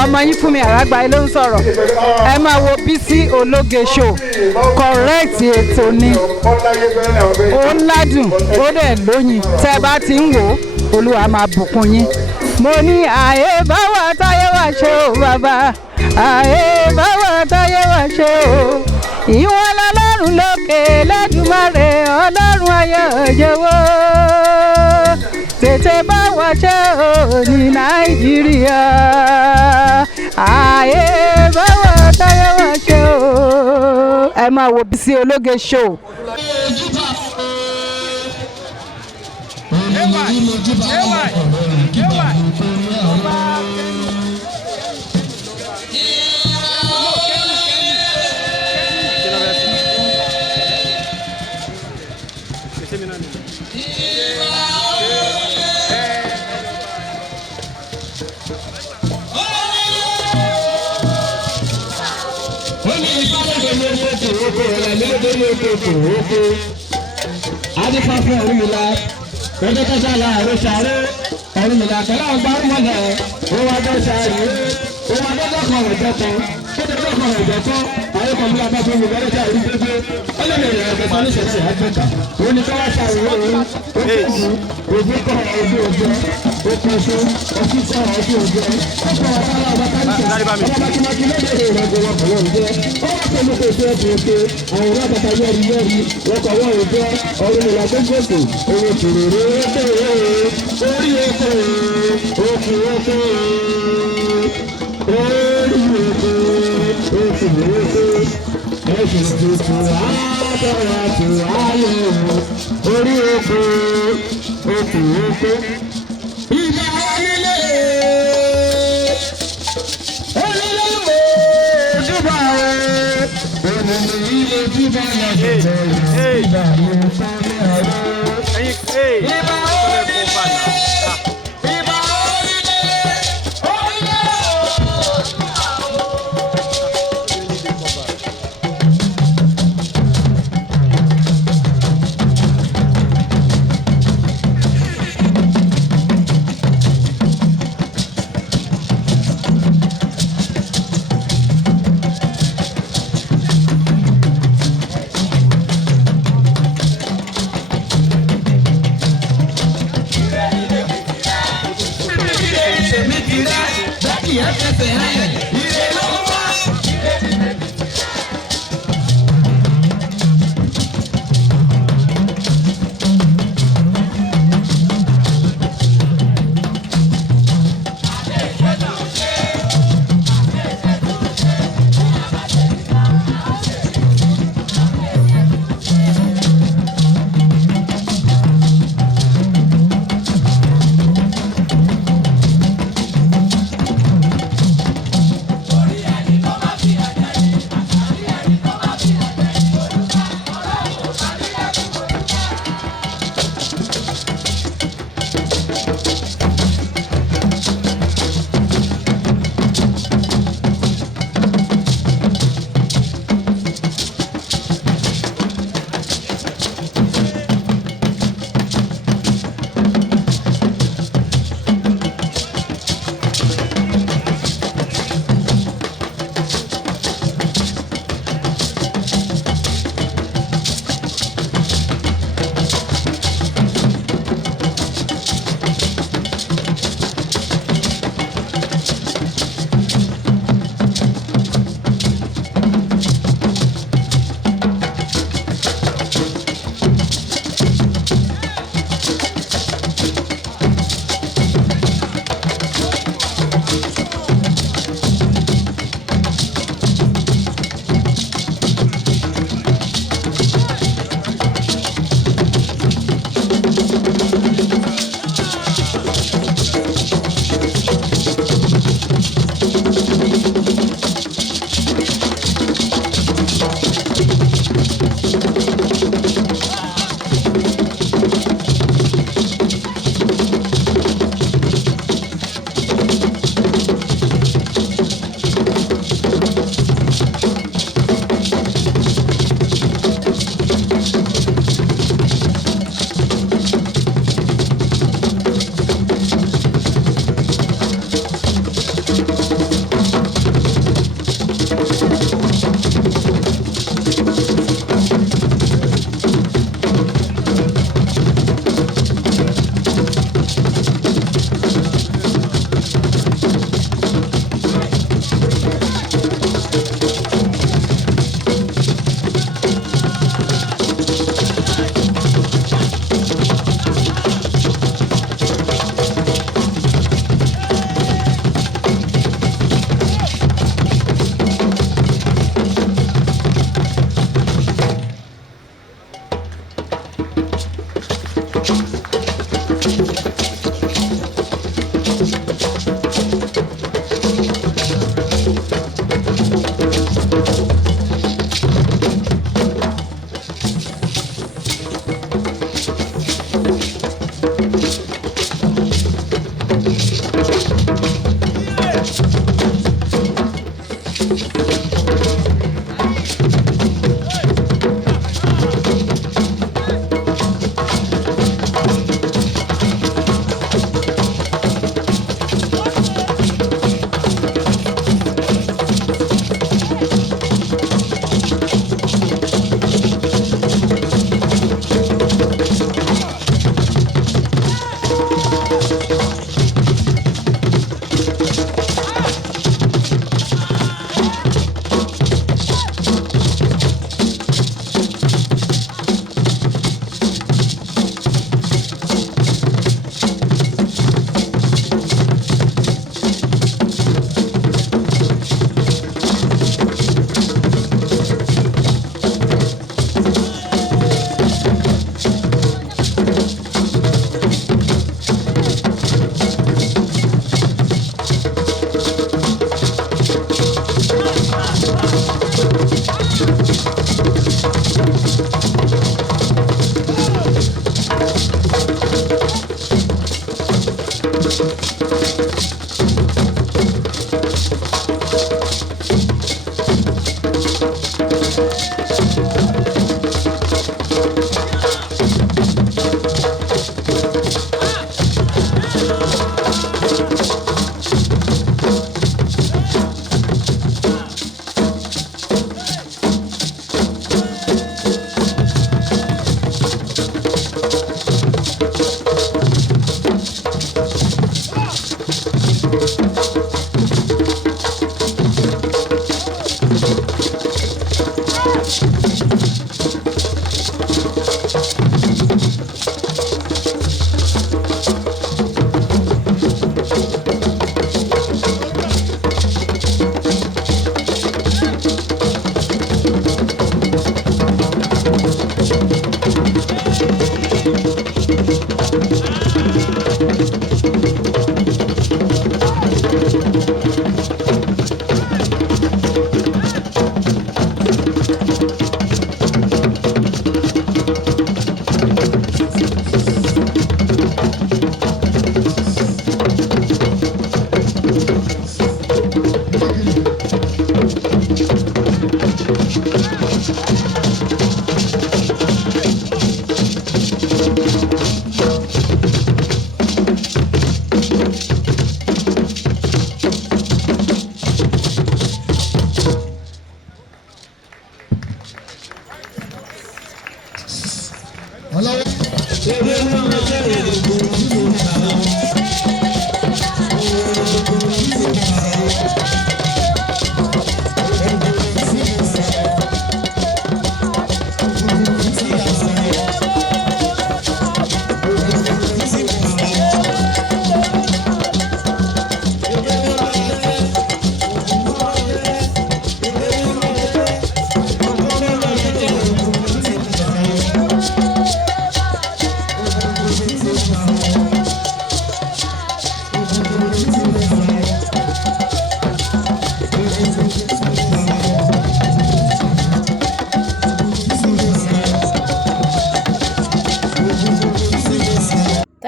ọmọ yín fún mi àràgbà ló ń sọ̀rọ̀ ẹ máa wo Bisi Ológe show correct ètò ni ó ládùn ó dẹ̀ lóyin tẹ́ bá ti ń wò ó Olúwa máa bùkún yín. mo ní àyè báwa táyé wá ṣe o bàbá àyè báwa táyé wá ṣe o ìwọ̀n lọ́lọ́run lókè lẹ́dùnmáre ọlọ́run ayé òjòwò tètè bá wa ṣe o ní Nàìjíríà àyè bá wa táyé wa ṣe o. ẹ máa wo Bisi Ológe show. Adifa fún Ọ̀rúnmìlà lọ́jọ́ tó ṣàlà àrò ṣàrò Ọ̀rúnmìlà kẹlẹ́ ọgbà ọmọlẹ̀ owó adó ṣàrò owó adó dọ́kọ̀ rẹ̀ jẹ́kọ̀ kótó dọ́kọ̀ rẹ̀ jẹ́kọ̀ ayé kan bí a bá fún mi lọ́dọ̀ ṣàrò gbégbé ọlọ́mọ ìrìn àjò tó ní ṣẹ̀ṣẹ̀ àgbẹ̀kà òun ni káwá ṣàrò òun òfin kọ́ ojú ojú okòóṣù ọ̀ṣíṣọ́ ojú ojú ọkọ̀ ọ̀tálá ọba káníṣẹ̀ ọba mákímákí lóde ìrọ̀gbọ̀ wọkọ̀ wọ̀ ǹjẹ́ ọba pẹ̀lú kò ṣe ẹ̀kọ́ òkè àwọn ọlọ́pàá yọrí yọrí wọkọ̀ wọ̀ ǹjẹ́ Ọ̀rúnmìlà tó gbòkè owó kìrìrì ẹgbẹ́ orí oko òkú oko orí oko òkú oko ẹ̀sìn tuntun àtọ̀rọ̀ àti ayé orí oko òkú oko. Ìgbà onílé onílé mo jùbà o onílé ilé jùbà lọ́dọ̀ ìgbà mo sáré ọ̀rọ̀ ìgbà onílé ìgbà onílé onílé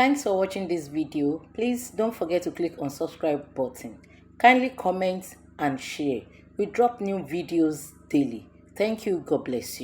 Thanks for watching this video. Please don't forget to click on subscribe button. Kindly comment and share. We drop new videos daily. Thank you. God bless you.